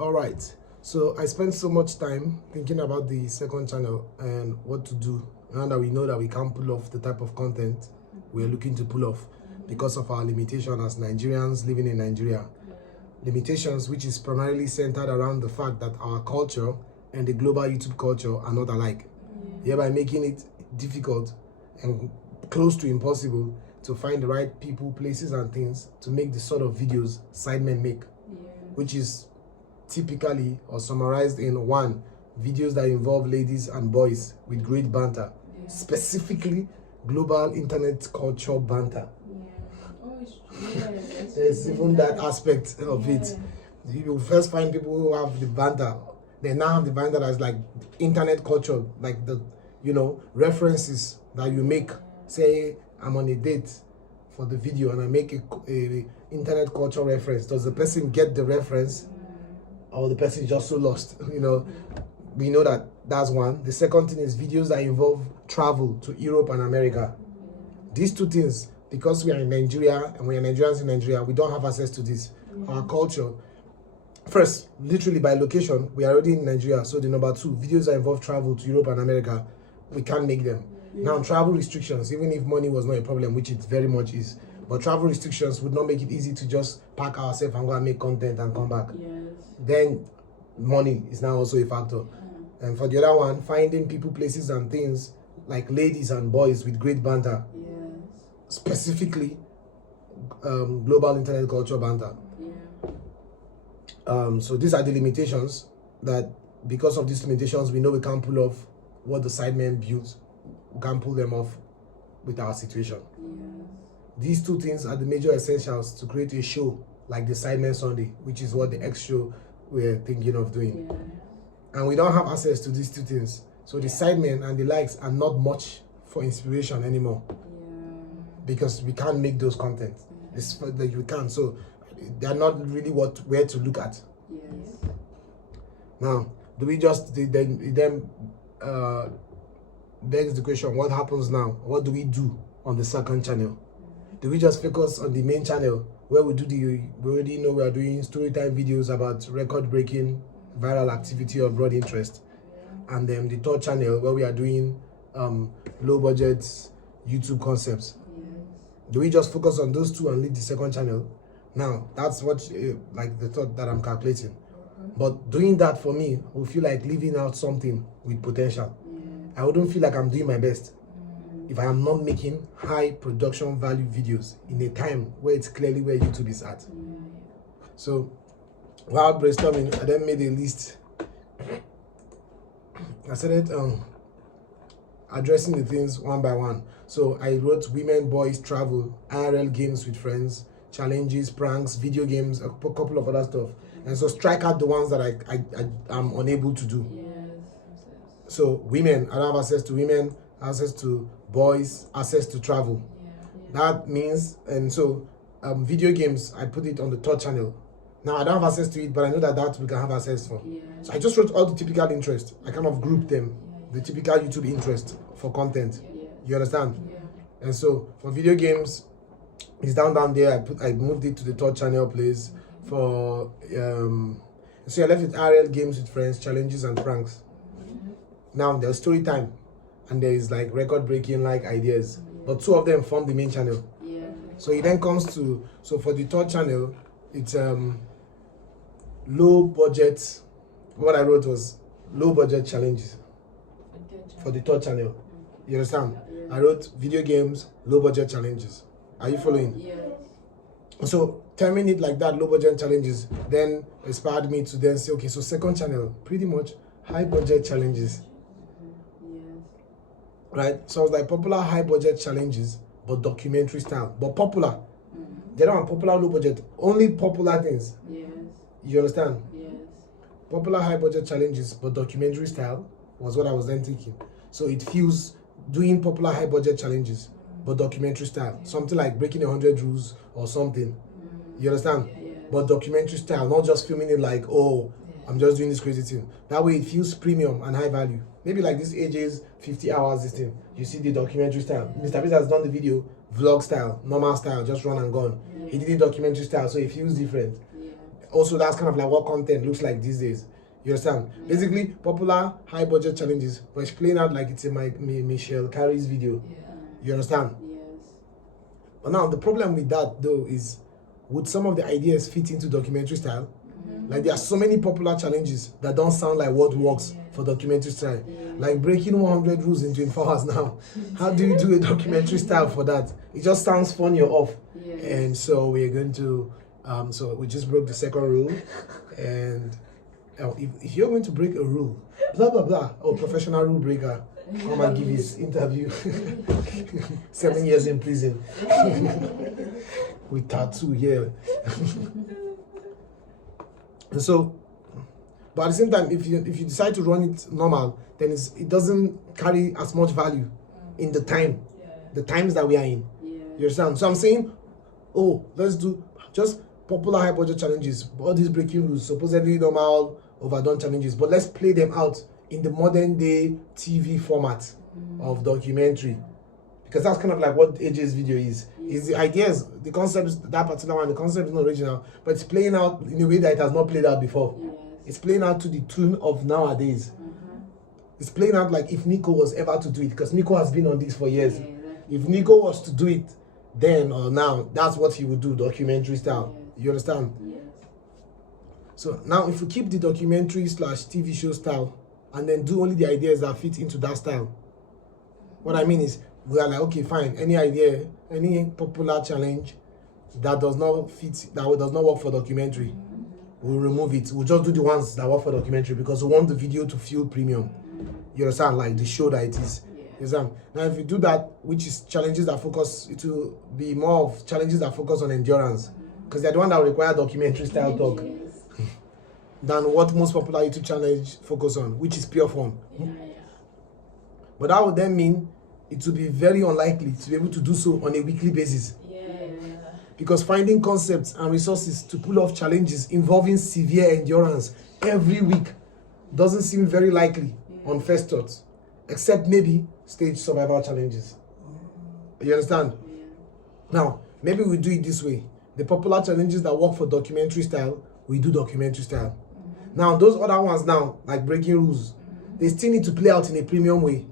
All right. So I spent so much time thinking about the second channel and what to do now that we know that we can't pull off the type of content we're looking to pull off because of our limitation as Nigerians living in Nigeria. Limitations which is primarily centered around the fact that our culture and the global YouTube culture are not alike, hereby making it difficult and close to impossible to find the right people, places and things to make the sort of videos sidemen make, which is typically or summarized in one, videos that involve ladies and boys with great banter, specifically global internet culture banter. There's even that aspect of it. You first find people who have the banter, they now have the banter that's like internet culture, like the references that you make. Say I'm on a date for the video and I make a internet culture reference. Does the person get the reference, or the person is just so lost? We know that that's one. The second thing is videos that involve travel to Europe and America. These two things, because we are in Nigeria and we are Nigerians in Nigeria, we don't have access to this. Our culture, first, literally by location, we are already in Nigeria. So the number two, videos that involve travel to Europe and America, we can't make them. Now, travel restrictions, even if money was not a problem, which it very much is, but travel restrictions would not make it easy to just pack ourselves and go and make content and come back. Then money is now also a factor. And for the other one, finding people, places and things like ladies and boys with great banter, specifically global internet culture banter. So these are the limitations that, because of these limitations, we know we can't pull off what the sidemen built. We can't pull them off with our situation. These two things are the major essentials to create a show like the Sidemen Sunday, which is what the X show we're thinking of doing. And we don't have access to these two things. So the Sidemen and the likes are not much for inspiration anymore. Because we can't make those content. It's that we can't. So they're not really where to look at. Now, do we just then begs the question, what happens now? What do we do on the second channel? Do we just focus on the main channel where we already know we are doing story time videos about record-breaking viral activity of broad interest, and then the third channel where we are doing low-budget YouTube concepts? Do we just focus on those two and leave the second channel? Now, that's what like the thought that I'm calculating. But doing that for me will feel like leaving out something with potential. I wouldn't feel like I'm doing my best if I am not making high production value videos in a time where it's clearly where YouTube is at. So while brainstorming, I then made a list. I started addressing the things one by one. So I wrote women, boys, travel, IRL games with friends, challenges, pranks, video games, a couple of other stuff. And so strike out the ones that I am unable to do. So women, I don't have access to women, access to boys, access to travel. That means, and so video games, I put it on the third channel. Now I don't have access to it, but I know that we can have access for. So I just wrote all the typical interests. I kind of grouped them, the typical YouTube interest for content. You understand? And so for video games, it's down there. I moved it to the third channel place. For so I left with RL games with friends, challenges and pranks. Now there's story time and there is like record-breaking like ideas, but two of them form the main channel. So it then comes to, so for the third channel, it's low budget. What I wrote was low budget challenges for the third channel. You understand? I wrote video games, low budget challenges. Are you following? So terming it like that, low budget challenges, then inspired me to then say, okay, so second channel, pretty much high budget challenges. Right? So I was like, popular high budget challenges, but documentary style. But popular. They don't want popular low budget, only popular things. You understand? Popular high budget challenges, but documentary style was what I was then thinking. So it feels doing popular high budget challenges, but documentary style. Something like breaking 100 rules or something. You understand? But documentary style, not just filming it like, oh, I'm just doing this crazy thing. That way it feels premium and high value. Maybe like this AJ's 50 hours this thing. You see the documentary style. Mr. Beast has done the video vlog style, normal style, just run and gone. He did it documentary style, so it feels different. also that's kind of like what content looks like these days. You understand? Basically, popular high budget challenges, but it's playing out like it's in my Michelle Carey's video. You understand? Yes. But now the problem with that though is, would some of the ideas fit into documentary style? Like there are so many popular challenges that don't sound like what works for documentary style. Like breaking 100 rules in 24 hours now. How do you do a documentary style for that? It just sounds funny or off. And so we're going to, so we just broke the second rule. And if you're going to break a rule, blah, blah, blah, professional rule breaker, come and give his interview. 7 years in prison. With tattoo, yeah. And so, but at the same time, if you decide to run it normal, then it doesn't carry as much value in the times that we are in. You understand? So I'm saying, let's do just popular high budget challenges, all these breaking rules, supposedly normal, overdone challenges, but let's play them out in the modern day TV format of documentary. Because that's kind of like what AJ's video is. Is the ideas, the concepts, that particular one, the concept is not original, but it's playing out in a way that it has not played out before. It's playing out to the tune of nowadays. It's playing out like if Nico was ever to do it, because Nico has been on this for years. If Nico was to do it then or now, that's what he would do, documentary style. You understand? So now if we keep the documentary / TV show style and then do only the ideas that fit into that style, what I mean is, we are like, okay, fine, any idea, any popular challenge that does not fit, that does not work for documentary, we'll remove it. We'll just do the ones that work for documentary because we want the video to feel premium. You understand? Like the show that it is. You understand? Now, if you do that, which is challenges that focus, it will be more of challenges that focus on endurance, because they're the one that require documentary style talk than what most popular YouTube challenge focus on, which is pure fun. But that would then mean it will be very unlikely to be able to do so on a weekly basis. Because finding concepts and resources to pull off challenges involving severe endurance every week doesn't seem very likely on first thoughts, except maybe stage survival challenges. You understand? Now, maybe we do it this way. The popular challenges that work for documentary style, we do documentary style. Now, those other ones now, like breaking rules, they still need to play out in a premium way.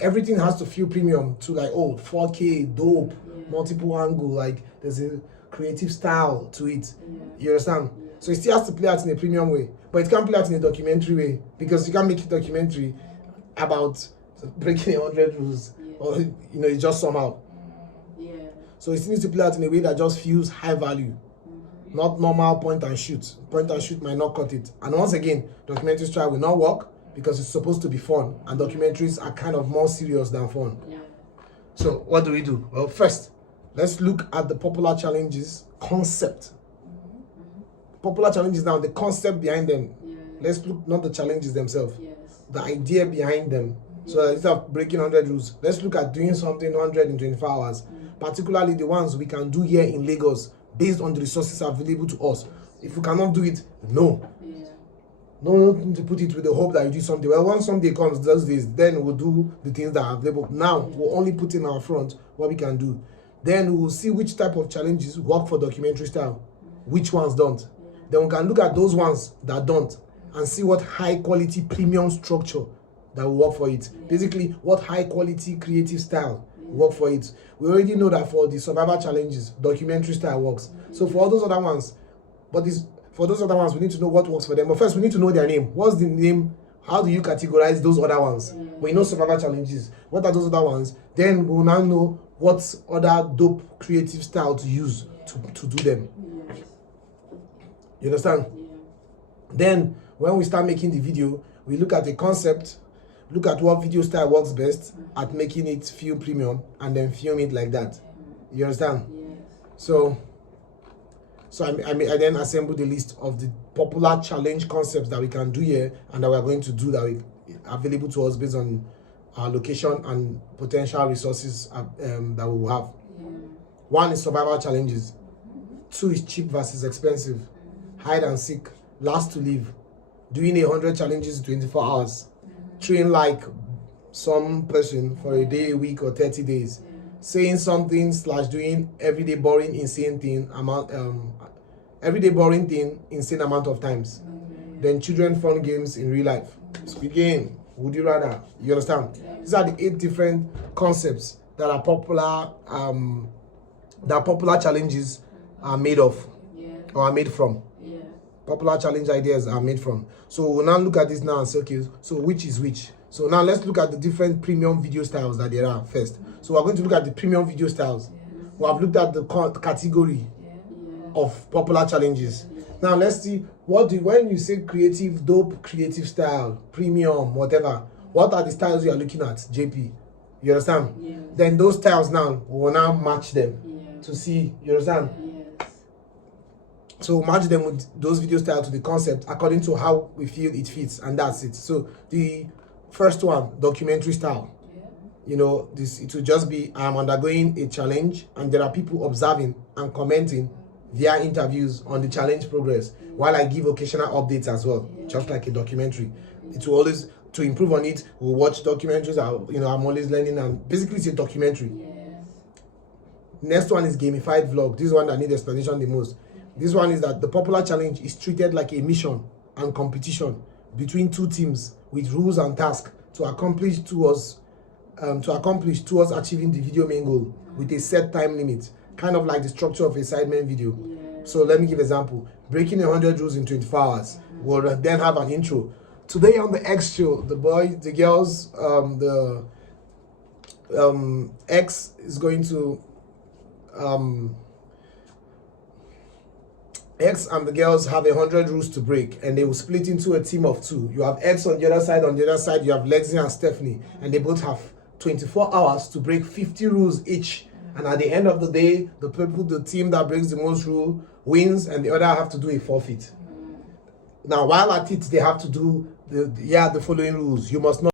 Everything has to feel premium to like, 4K, dope, multiple angle, like there's a creative style to it. You understand? So it still has to play out in a premium way, but it can't play out in a documentary way, because you can't make a documentary about breaking 100 rules or, it's just somehow. So it needs to play out in a way that just feels high value, not normal point and shoot. Point and shoot might not cut it. And once again, documentary style will not work, because it's supposed to be fun, and documentaries are kind of more serious than fun. So what do we do? Well, first, let's look at the popular challenges concept. Popular challenges now, the concept behind them. Let's look, not the challenges themselves, the idea behind them. So instead of breaking 100 rules, let's look at doing something 100 in 24 hours, particularly the ones we can do here in Lagos based on the resources available to us. If we cannot do it, no to put it with the hope that you do something. Well, once someday comes, those days, then we'll do the things that are available. Now, we'll only put in our front what we can do. Then we'll see which type of challenges work for documentary style, which ones don't. Then we can look at those ones that don't and see what high quality premium structure that will work for it. Basically, what high quality creative style will work for it. We already know that for the survival challenges, documentary style works. So for all those other ones, for those other ones, we need to know what works for them. But first, we need to know their name. What's the name? How do you categorize those other ones? We know survival challenges. What are those other ones? Then we'll now know what other dope creative style to use to do them. You understand? Then, when we start making the video, we look at the concept, look at what video style works best at making it feel premium, and then film it like that. You understand? So I then assemble the list of the popular challenge concepts that we can do here and that we are going to do that we available to us based on our location and potential resources that we will have. One is survival challenges. Two is cheap versus expensive. Hide and seek. Last to live. Doing 100 challenges in 24 hours. Train like some person for a day, a week, or 30 days. Saying something / doing everyday boring, insane thing everyday boring thing insane amount of times. Then children fun games in real life. Speaking, would you rather? You understand? These are the 8 different concepts that are popular. That popular challenges are made of, or are made from. Popular challenge ideas are made from. So we'll now look at this now and say, okay, so which is which? So now let's look at the different premium video styles that there are first. So we're going to look at the premium video styles. We have looked at the category of popular challenges. Now let's see when you say creative, dope, creative style, premium, whatever, what are the styles you are looking at, JP? You understand? Yes. Then those styles now will now match them to see. You understand? Yes. So match them with those video styles to the concept according to how we feel it fits, and that's it. So the first one, documentary style. You know, it will just be I'm undergoing a challenge and there are people observing and commenting via interviews on the challenge progress while I give occasional updates as well, just like a documentary. It will always, to improve on it, we'll watch documentaries. I'm always learning, and basically it's a documentary. Next one is gamified vlog. This one that needs explanation the most. This one is that the popular challenge is treated like a mission and competition between 2 teams with rules and tasks to accomplish towards achieving the video main goal with a set time limit, kind of like the structure of a Sidemen video. So let me give an example. Breaking 100 rules in 24 hours. We'll then have an intro. Today on the X show, the girls, X is going to X and the girls have 100 rules to break, and they will split into a team of 2. You have X on the other side. On the other side, you have Lexi and Stephanie, and they both have 24 hours to break 50 rules each. And at the end of the day, the team that breaks the most rule wins, and the other have to do a forfeit. Now, while at it, they have to do the following rules. You must not